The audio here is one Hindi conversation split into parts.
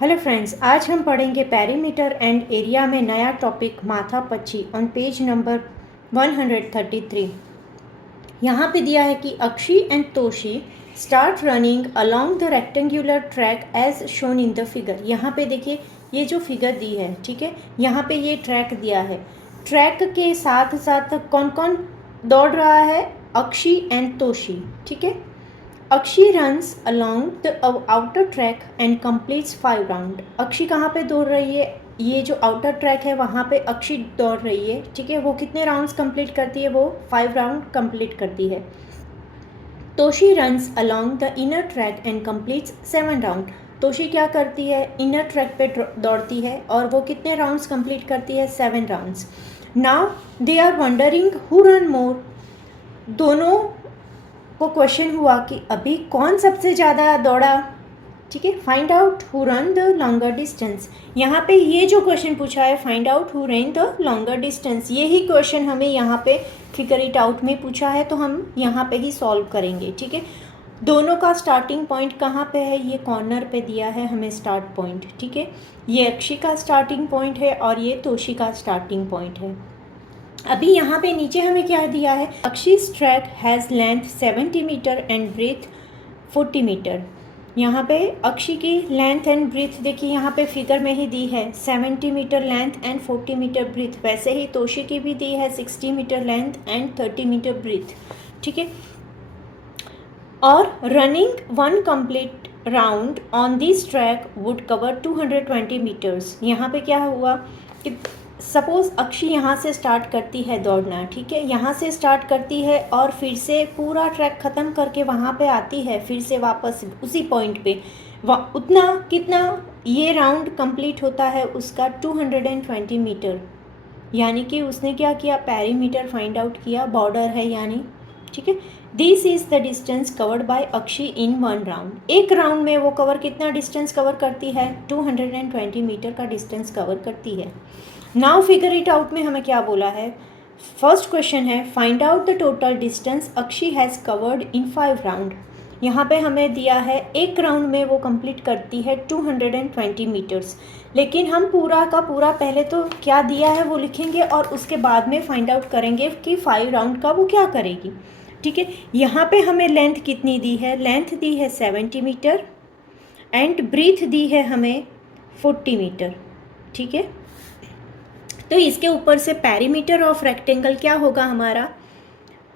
हेलो फ्रेंड्स, आज हम पढ़ेंगे पेरीमीटर एंड एरिया में नया टॉपिक माथापच्ची ऑन पेज नंबर 133। यहाँ पे दिया है कि Akshi and Toshi start running along the rectangular track as shown in the figure. यहाँ पे देखिए, ये जो फिगर दी है, ठीक है, यहाँ पे ये ट्रैक दिया है। ट्रैक के साथ साथ कौन कौन दौड़ रहा है? अक्षी एंड तोशी, ठीक है। Akshi runs along the outer track and completes 5 round. Akshi कहाँ पे दौड़ रही है? ये जो आउटर ट्रैक है वहाँ पे अक्षी दौड़ रही है, ठीक है। वो कितने राउंड्स कंप्लीट करती है? वो 5 राउंड कंप्लीट करती है। Toshi runs along the inner track and completes 7 round. Toshi क्या करती है? इनर ट्रैक पे दौड़ती है और वो कितने राउंड्स कंप्लीट करती है? 7 rounds. Now they are wondering who ran more. दोनों को क्वेश्चन हुआ कि अभी कौन सबसे ज़्यादा दौड़ा, ठीक है। Find out who run the longer distance. यहाँ पे ये जो क्वेश्चन पूछा है, find out who run the longer distance, ये ही क्वेश्चन हमें यहाँ पे फिगर इट आउट में पूछा है, तो हम यहाँ पे ही सॉल्व करेंगे, ठीक है। दोनों का स्टार्टिंग पॉइंट कहाँ पे है? ये कॉर्नर पे दिया है हमें स्टार्ट पॉइंट, ठीक है। ये अक्षी का स्टार्टिंग पॉइंट है और ये तोशी का स्टार्टिंग पॉइंट है। अभी यहाँ पे नीचे हमें क्या दिया है? Akshi's track has length 70 metre and breadth 40 metre. यहाँ पे अक्षी की लेंथ एंड ब्रीथ देखिए, यहाँ पे फिगर में ही दी है 70 metre length and 40 metre breadth. वैसे ही तोशी की भी दी है 60 metre length and 30 metre breadth, ठीक है। और running 1 complete round on this track would cover 220 metres. यहाँ पे क्या हुआ कि सपोज़ अक्षी यहाँ से स्टार्ट करती है दौड़ना, ठीक है, यहाँ से स्टार्ट करती है और फिर से पूरा ट्रैक ख़त्म करके वहाँ पे आती है, फिर से वापस उसी पॉइंट पे उतना कितना ये राउंड कंप्लीट होता है उसका 220 मीटर। यानी कि उसने क्या किया? पेरीमीटर फाइंड आउट किया, बॉर्डर है यानी, ठीक है। This is the distance covered by Akshi in 1 round. एक राउंड में वो कवर कितना डिस्टेंस कवर करती है? 220 मीटर का डिस्टेंस कवर करती है। नाउ फिगर इट आउट में हमें क्या बोला है? फर्स्ट क्वेश्चन है find out the total distance Akshi has covered in 5 round. यहाँ पे हमें दिया है एक राउंड में वो कंप्लीट करती है 220 मीटर्स, लेकिन हम पूरा का पूरा पहले तो क्या दिया है वो लिखेंगे और उसके बाद में फाइंड आउट करेंगे कि 5 राउंड का वो क्या करेगी, ठीक है। यहाँ पे हमें लेंथ कितनी दी है? लेंथ दी है 70 मीटर एंड ब्रीथ दी है हमें 40 मीटर, ठीक है। तो इसके ऊपर से पेरीमीटर ऑफ रेक्टेंगल क्या होगा हमारा?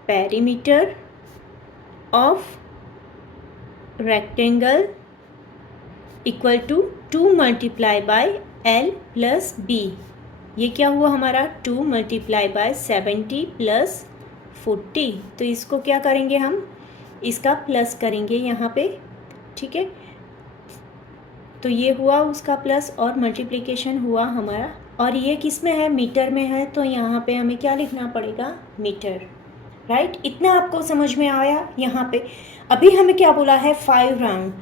Perimeter of rectangle equal to 2 multiply by L plus B। ये क्या हुआ हमारा? 2 मल्टीप्लाई बाय 70 प्लस 40। तो इसको क्या करेंगे हम? इसका प्लस करेंगे यहाँ पे, ठीक है। तो ये हुआ उसका प्लस और मल्टीप्लिकेशन हुआ हमारा, और ये किस में है? मीटर में है, तो यहाँ पे हमें क्या लिखना पड़ेगा? Metre, right. इतना आपको समझ में आया? यहाँ पे अभी हमें क्या बोला है? 5 राउंड।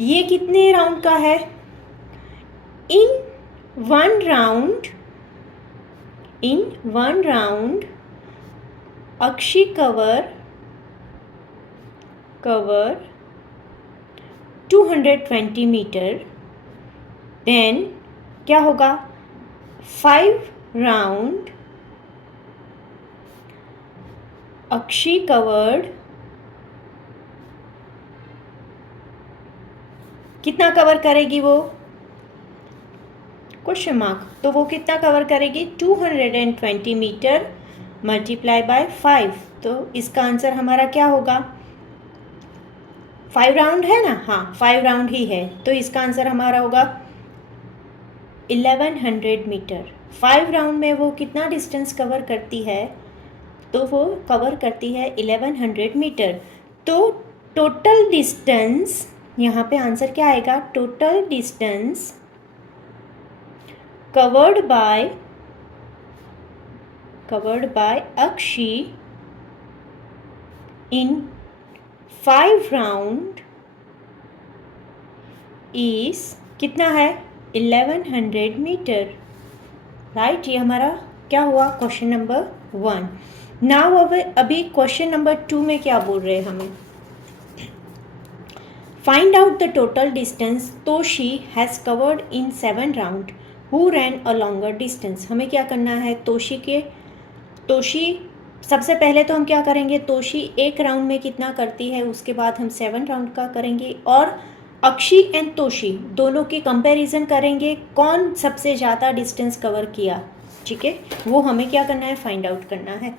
ये कितने राउंड का है? इन 1 राउंड अक्षी कवर 220 मीटर। देन क्या होगा? 5 राउंड अक्षी कवर्ड कितना कवर करेगी वो? Question mark. तो वो कितना कवर करेगी? 220 मीटर मल्टीप्लाई बाय 5। तो इसका आंसर हमारा क्या होगा? 5 राउंड है ना? हाँ, 5 राउंड ही है, तो इसका आंसर हमारा होगा 1100 मीटर। 5 राउंड में वो कितना डिस्टेंस कवर करती है? तो वो कवर करती है 1100 मीटर। तो टोटल डिस्टेंस, यहाँ पे आंसर क्या आएगा? Total distance covered by Akshi in 5 round is कितना है? 1100 मीटर, राइट। ये हमारा क्या हुआ? Question number 1। नाउ अभी क्वेश्चन नंबर 2 में क्या बोल रहे हैं हमें? Find out the total distance Toshi has covered in 7 round who ran a longer distance. हमें क्या करना है, तोशी सबसे पहले तो हम क्या करेंगे, तोशी एक राउंड में कितना करती है, उसके बाद हम 7 राउंड का करेंगे और अक्षी एंड तोशी दोनों की कंपैरिजन करेंगे, कौन सबसे ज़्यादा डिस्टेंस कवर किया, ठीक है, वो हमें क्या करना है, फाइंड आउट करना है।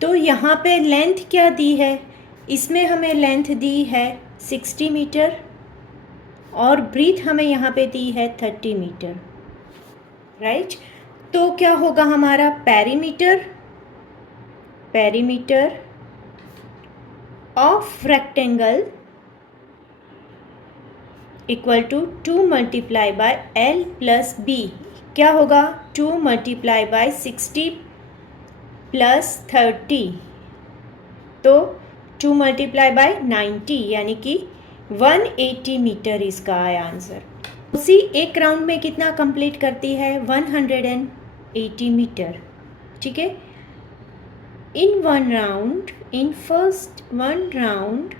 तो यहाँ पे लेंथ क्या दी है, इसमें हमें लेंथ दी है 60 मीटर और ब्रीथ हमें यहाँ पे दी है 30 मीटर, राइट। तो क्या होगा हमारा perimeter of rectangle equal to 2 multiply by L plus B। क्या होगा, 2 मल्टीप्लाई बाय 60 प्लस 30, तो 2 मल्टीप्लाई बाय 90 यानी कि 180 मीटर इसका आया आंसर। उसी एक राउंड में कितना कंप्लीट करती है, 180 मीटर, ठीक है। In first one round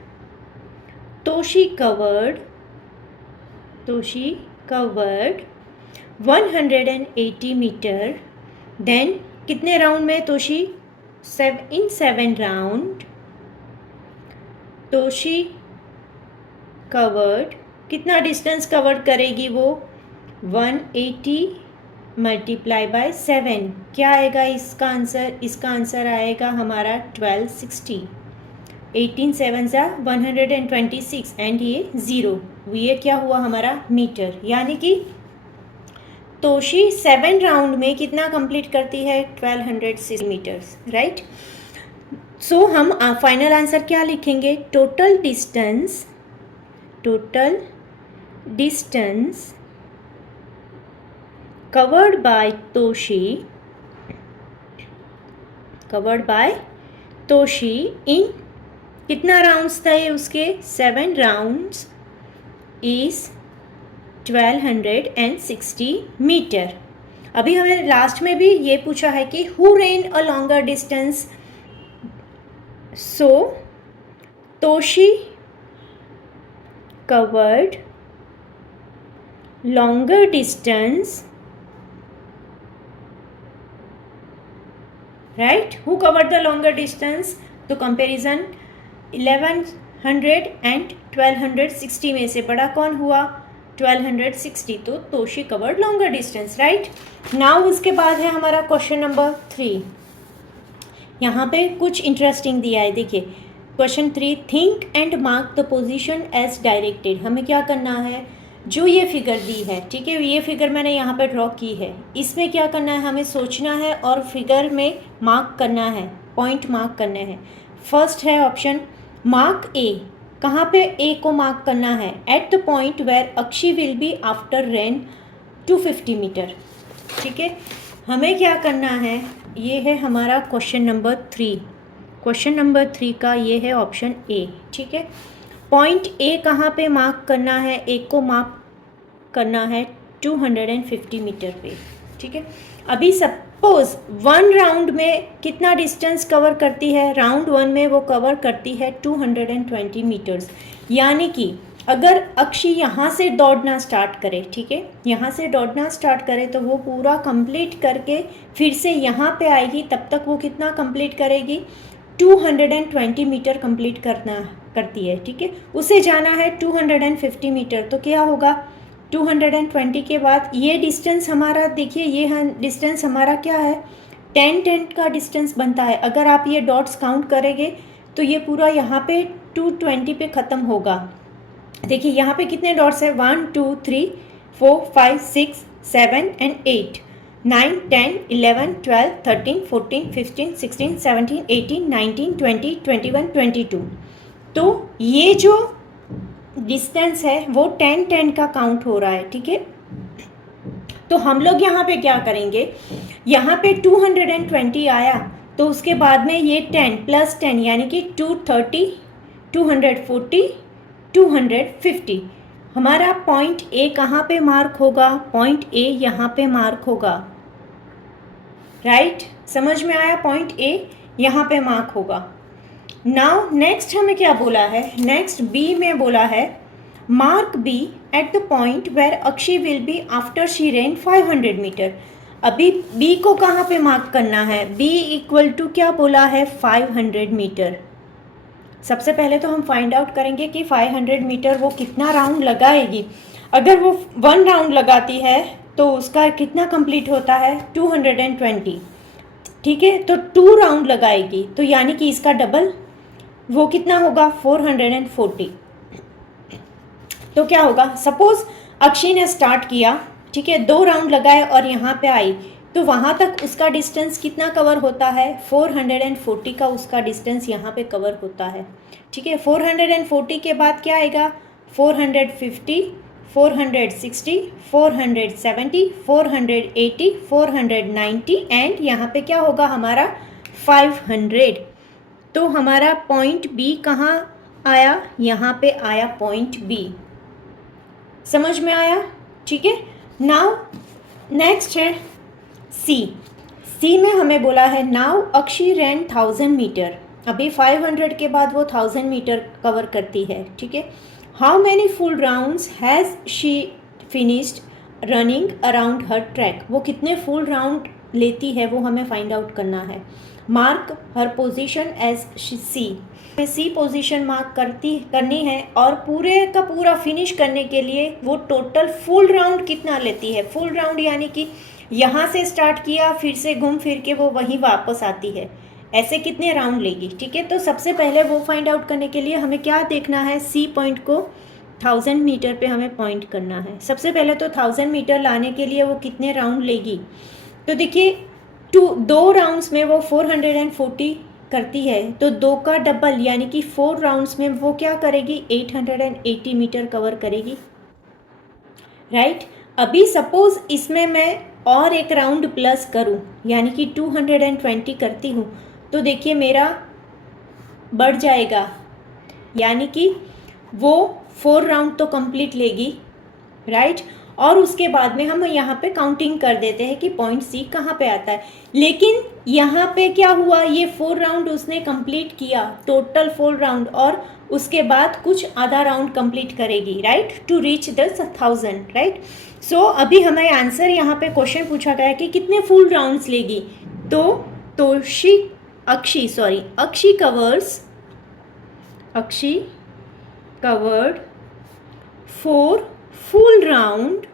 Toshi covered 180 metre. Then कितने राउंड में Toshi, in 7 round Toshi covered, कितना डिस्टेंस कवर करेगी वो, 180 मल्टीप्लाई बाय 7, क्या आएगा इसका आंसर, इसका आंसर आएगा हमारा 1260। 18 7 जा 126 एंड ये 0, ये क्या हुआ हमारा मीटर, यानी कि तोशी 7 राउंड में कितना कंप्लीट करती है, 1260 मीटर्स, राइट। सो हम फाइनल आंसर क्या लिखेंगे, total distance covered by Toshi in कितना राउंड्स थे उसके, 7 राउंड्स इज 1260 मीटर। अभी हमें लास्ट में भी ये पूछा है कि who ran a longer distance, so Toshi covered longer distance, right, who covered the longer distance. तो कंपैरिजन 1100 एंड 1260 में से बड़ा कौन हुआ, 1260, तो Toshi covered longer distance, right. Now उसके बाद है हमारा क्वेश्चन नंबर 3। यहाँ पे कुछ इंटरेस्टिंग दिया है, देखिए question 3, think and mark the position as directed. हमें क्या करना है, जो ये फिगर दी है, ठीक है, ये फिगर मैंने यहाँ पे ड्रॉ की है, इसमें क्या करना है, हमें सोचना है और फिगर में मार्क करना है, पॉइंट मार्क करने हैं। फर्स्ट है ऑप्शन मार्क ए, कहाँ पे ए को मार्क करना है, at the point where Akshi will be after ran 250 metre, ठीक है। हमें क्या करना है, ये है हमारा क्वेश्चन नंबर 3, क्वेश्चन नंबर 3 का ये है ऑप्शन ए, ठीक है। पॉइंट ए कहाँ पे मार्क करना है, ए को मार्क करना है 250 मीटर पे, ठीक है। अभी सपोज 1 राउंड में कितना डिस्टेंस कवर करती है, राउंड 1 में वो कवर करती है 220 मीटर्स, यानी कि अगर अक्षी यहाँ से दौड़ना स्टार्ट करे, ठीक है, यहाँ से दौड़ना स्टार्ट करे तो वो पूरा कंप्लीट करके फिर से यहाँ पे आएगी, तब तक वो कितना कंप्लीट करेगी, 220 मीटर कंप्लीट करती है, ठीक है। उसे जाना है 250 मीटर, तो क्या होगा, 220 के बाद ये डिस्टेंस हमारा, देखिए ये डिस्टेंस हमारा क्या है, 10 का डिस्टेंस बनता है। अगर आप ये डॉट्स काउंट करेंगे तो ये पूरा यहाँ पे 220 पे ख़त्म होगा। देखिए यहाँ पे कितने डॉट्स है, 1 2 3 4 5 6 7 एंड 8 9 10 11 12 13 14 15 16 17 18 19 20 21 22। तो ये जो डिस्टेंस है वो 10 का काउंट हो रहा है, ठीक है। तो हम लोग यहाँ पे क्या करेंगे, यहाँ पे 220 आया तो उसके बाद में ये 10 प्लस 10 यानी कि 230 240 250। हमारा पॉइंट ए कहाँ पे मार्क होगा, पॉइंट ए यहाँ पे मार्क होगा, राइट, समझ में आया, पॉइंट ए यहाँ पे मार्क होगा। नाउ नेक्स्ट हमें क्या बोला है, नेक्स्ट बी में बोला है mark B at the point where Akshi will be after she ran 500 metre. अभी बी को कहाँ पे मार्क करना है? बी इक्वल टू क्या बोला है? 500 मीटर। सबसे पहले तो हम फाइंड आउट करेंगे कि 500 मीटर वो कितना राउंड लगाएगी। अगर वो 1 राउंड लगाती है तो उसका कितना कंप्लीट होता है? 220। ठीक है, तो 2 राउंड लगाएगी तो यानी कि इसका डबल, वो कितना होगा? 440। तो क्या होगा? सपोज अक्षी ने स्टार्ट किया, ठीक है, 2 राउंड लगाए और यहाँ पे आई, तो वहाँ तक उसका डिस्टेंस कितना कवर होता है? 440 का उसका डिस्टेंस यहाँ पे कवर होता है। ठीक है, 440 के बाद क्या आएगा? 450, 460, 470, 480, 490 एंड यहाँ पे क्या होगा हमारा? 500। तो हमारा पॉइंट बी कहाँ आया? यहाँ पे आया पॉइंट बी। समझ में आया? ठीक है, नाउ नेक्स्ट है सी। सी में हमें बोला है नाउ अक्षी रैन 1000 मीटर। अभी 500 के बाद वो 1000 मीटर कवर करती है। ठीक है, how many full rounds has she finished running around her track. वो कितने फुल राउंड लेती है वो हमें फाइंड आउट करना है। मार्क हर पोजीशन एज सी। सी पोजीशन मार्क करनी है और पूरे का पूरा फिनिश करने के लिए वो टोटल फुल राउंड कितना लेती है? फुल राउंड यानी कि यहाँ से स्टार्ट किया, फिर से घूम फिर के वो वहीं वापस आती है, ऐसे कितने राउंड लेगी? ठीक है, तो सबसे पहले वो फाइंड आउट करने के लिए हमें क्या देखना है? सी पॉइंट को 1000 मीटर पे हमें पॉइंट करना है। सबसे पहले तो 1000 मीटर लाने के लिए वो कितने राउंड लेगी? तो देखिए 2 राउंड्स में वो 440 करती है, तो 2 का डबल यानी कि 4 राउंड्स में वो क्या करेगी? 880 मीटर कवर करेगी। राइट, अभी सपोज इसमें मैं और एक राउंड प्लस करूं यानी कि 220 करती हूं, तो देखिए मेरा बढ़ जाएगा, यानी कि वो 4 राउंड तो कंप्लीट लेगी। राइट, और उसके बाद में हम यहाँ पे काउंटिंग कर देते हैं कि पॉइंट सी कहाँ पे आता है। लेकिन यहाँ पे क्या हुआ? ये 4 राउंड उसने कंप्लीट किया, टोटल 4 राउंड, और उसके बाद कुछ आधा राउंड कंप्लीट करेगी। Right, to reach the 1000। Right, so अभी हमें आंसर यहाँ पे क्वेश्चन पूछा गया है कि कितने फुल राउंड्स लेगी। तो Akshi covered 4 full round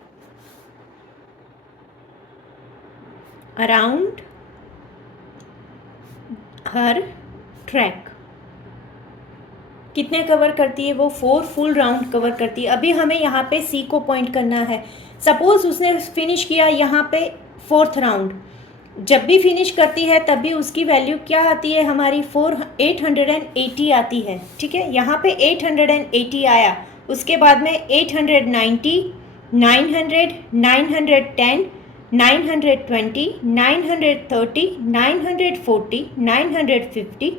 around her track। कितने कवर करती है वो? 4 फुल राउंड कवर करती है। अभी हमें यहाँ पे सी को पॉइंट करना है। सपोज उसने फिनिश किया यहाँ पे 4th राउंड, जब भी फिनिश करती है तभी उसकी वैल्यू क्या आती है हमारी? 880 आती है। ठीक है, यहाँ पे 880 आया, उसके बाद में 890, 900, 910, 920, 930, 940, 950,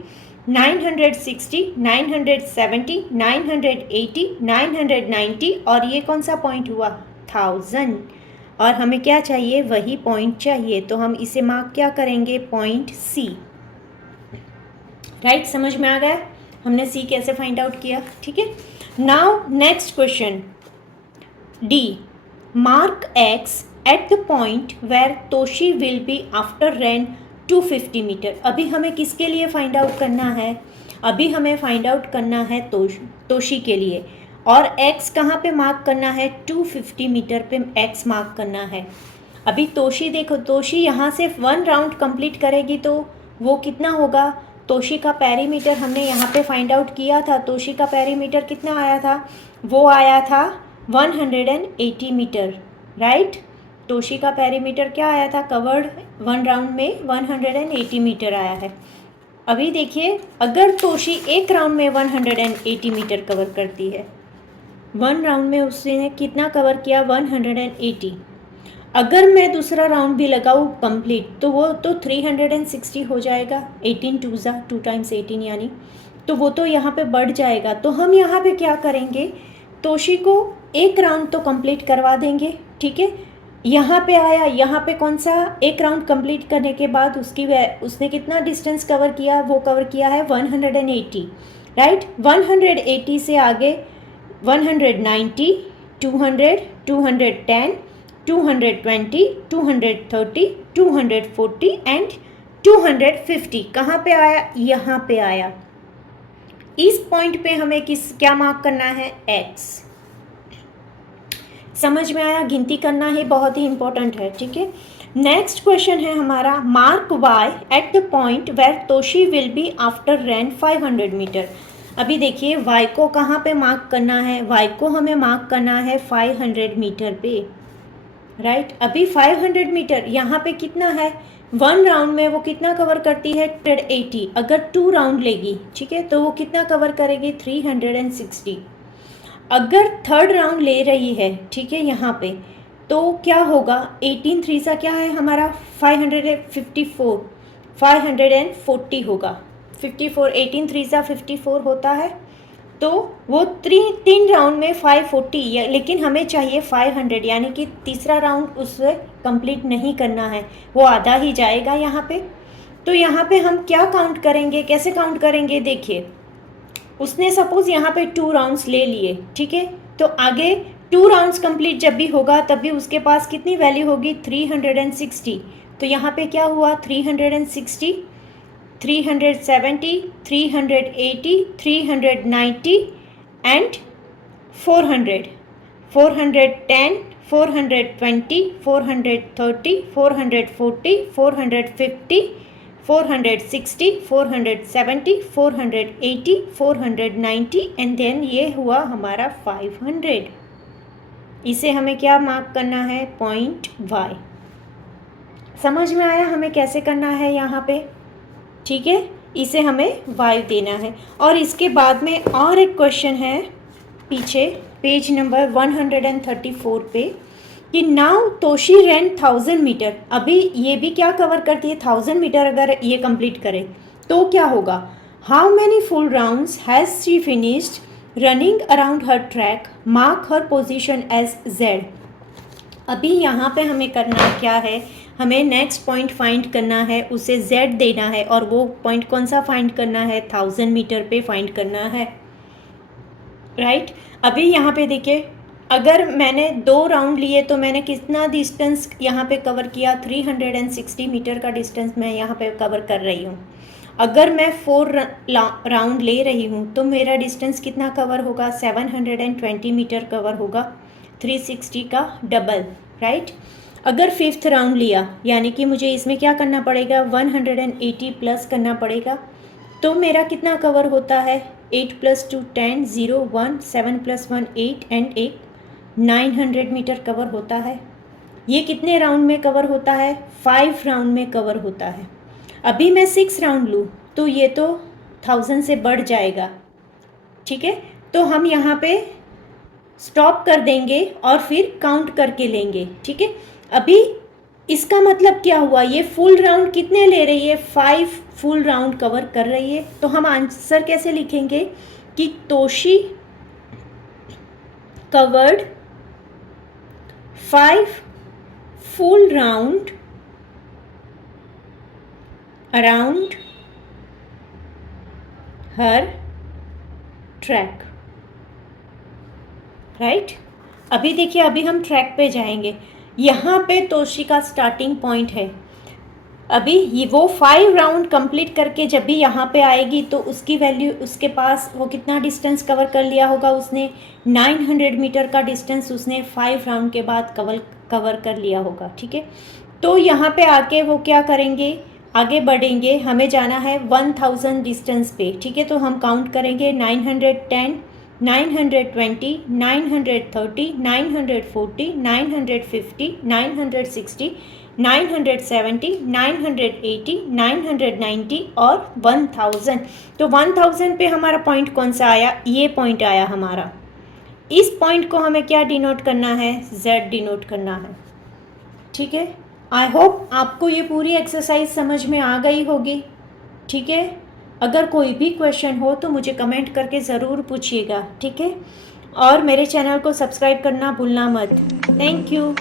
960, 970, 980, 990 और ये कौन सा पॉइंट हुआ? 1000। और हमें क्या चाहिए? वही पॉइंट चाहिए, तो हम इसे मार्क क्या करेंगे? पॉइंट सी। राइट, समझ में आ गया हमने सी कैसे फाइंड आउट किया? ठीक है, now next question D. Mark X at the point where Toshi will be after run 250 metre. अभी हमें किसके लिए फाइंड आउट करना है? अभी हमें फाइंड आउट करना है तोशी के लिए, और x कहाँ पे मार्क करना है? 250 मीटर पे x मार्क करना है। अभी तोशी देखो, तोशी यहाँ से 1 राउंड कंप्लीट करेगी तो वो कितना होगा? तोशी का पेरीमीटर हमने यहाँ पे फाइंड आउट किया था। तोशी का पेरीमीटर कितना आया था? वो आया था 180 मीटर। राइट, तोशी का पेरीमीटर क्या आया था? कवर्ड 1 राउंड में 180 मीटर आया है। अभी देखिए, अगर तोशी एक राउंड में 180 मीटर कवर करती है, 1 राउंड में उसने कितना कवर किया? 180। अगर मैं दूसरा राउंड भी लगाऊँ कंप्लीट, तो वो तो 360 हो जाएगा। 18 2 टाइम्स 18 यानी, तो वो तो यहाँ पे बढ़ जाएगा। तो हम यहाँ पे क्या करेंगे? तोशी को एक राउंड तो कंप्लीट करवा देंगे। ठीक है, यहाँ पे आया, यहाँ पे कौन सा? एक राउंड कंप्लीट करने के बाद उसने कितना डिस्टेंस कवर किया? वो कवर किया है 180। राइट, 180 से आगे 190, 200, 210, 220, 230, 240 एंड 250 कहाँ पे आया? यहाँ पे आया। इस पॉइंट पे हमें क्या मार्क करना है? x। समझ में आया? गिनती करना है, बहुत ही इंपॉर्टेंट है, ठीक है। नेक्स्ट क्वेश्चन है हमारा, mark y at the point where Toshi will be after run 500 metre. अभी देखिए y को कहाँ पे मार्क करना है? y को हमें मार्क करना है 500 मीटर पे, राइट। अभी 500 मीटर यहाँ पे कितना है? 1 राउंड में वो कितना कवर करती है? 180। अगर 2 राउंड लेगी, ठीक है, तो वो कितना कवर करेगी? 360। अगर 3rd राउंड ले रही है, ठीक है, यहाँ पे तो क्या होगा? 18 3 सा क्या है हमारा? 554, 540 होगा। 54, 18 3 सा 54 होता है। तो वो 3 राउंड में 540, लेकिन हमें चाहिए 500, यानी कि तीसरा राउंड उससे कंप्लीट नहीं करना है, वो आधा ही जाएगा यहाँ पे। तो यहाँ पे हम क्या काउंट करेंगे? कैसे काउंट करेंगे? देखिए, उसने सपोज यहाँ पे 2 राउंड्स ले लिए, ठीक है, तो आगे 2 राउंड्स कंप्लीट जब भी होगा तब भी उसके पास कितनी वैल्यू होगी? 360। तो यहाँ पे क्या हुआ? 360, 370, 380, 390 एंड 400, 410, 420, 430, 440, 450, 460, 470, 480, 490 एंड देन ये हुआ हमारा 500। इसे हमें क्या मार्क करना है? Point y। समझ में आया हमें कैसे करना है यहाँ पे? ठीक है, इसे हमें y देना है। और इसके बाद में और एक क्वेश्चन है पीछे पेज नंबर 134 पे कि नाउ तोशी रन 1000 मीटर। अभी ये भी क्या कवर करती है? 1000 मीटर अगर ये कंप्लीट करे तो क्या होगा? How many full rounds has she finished running around her track, mark her position as z। अभी यहाँ पे हमें करना क्या है? हमें नेक्स्ट पॉइंट फाइंड करना है, उसे z देना है, और वो पॉइंट कौन सा फाइंड करना है? 1000 मीटर पे फाइंड करना है, राइट। अभी यहाँ पे देखिए, अगर मैंने 2 राउंड लिए तो मैंने कितना डिस्टेंस यहाँ पे कवर किया? 360 मीटर का डिस्टेंस मैं यहाँ पे कवर कर रही हूँ। अगर मैं 4 राउंड ले रही हूँ तो मेरा डिस्टेंस कितना कवर होगा? 720 मीटर कवर होगा, 360 का डबल, राइट। अगर 5th राउंड लिया, यानी कि मुझे इसमें क्या करना पड़ेगा? 180 प्लस करना पड़ेगा, तो मेरा कितना कवर होता है? 8 + 2 10, 0 1, 7 + 1 8 एंड 8, 900 मीटर कवर होता है। ये कितने राउंड में कवर होता है? 5 राउंड में कवर होता है। अभी मैं 6 राउंड लूँ तो ये तो 1000 से बढ़ जाएगा, ठीक है। तो हम यहाँ पे स्टॉप कर देंगे और फिर काउंट करके लेंगे, ठीक है। अभी इसका मतलब क्या हुआ? ये फुल राउंड कितने ले रही है? 5 फुल राउंड कवर कर रही है। तो हम आंसर कैसे लिखेंगे कि Toshi covered 5 full round around her track, right. अभी देखिए, अभी हम ट्रैक पे जाएंगे। यहाँ पे तोशी का स्टार्टिंग पॉइंट है। अभी ये वो 5 राउंड कंप्लीट करके जब भी यहाँ पे आएगी तो उसकी वैल्यू, उसके पास वो कितना डिस्टेंस कवर कर लिया होगा? उसने 900 मीटर का डिस्टेंस उसने 5 राउंड के बाद कवर कर लिया होगा, ठीक है। तो यहाँ पे आके वो क्या करेंगे? आगे बढ़ेंगे। हमें जाना है 1000 डिस्टेंस पे, ठीक है। तो हम काउंट करेंगे 910, 920, 930, 940, 950, 960, 970, 980, 990 और 1000। तो 1000 पे हमारा पॉइंट कौन सा आया? ये पॉइंट आया हमारा। इस पॉइंट को हमें क्या डिनोट करना है? z डिनोट करना है, ठीक है। आई होप आपको ये पूरी एक्सरसाइज समझ में आ गई होगी, ठीक है। अगर कोई भी क्वेश्चन हो तो मुझे कमेंट करके ज़रूर पूछिएगा, ठीक है। और मेरे चैनल को सब्सक्राइब करना भूलना मत। Thank you.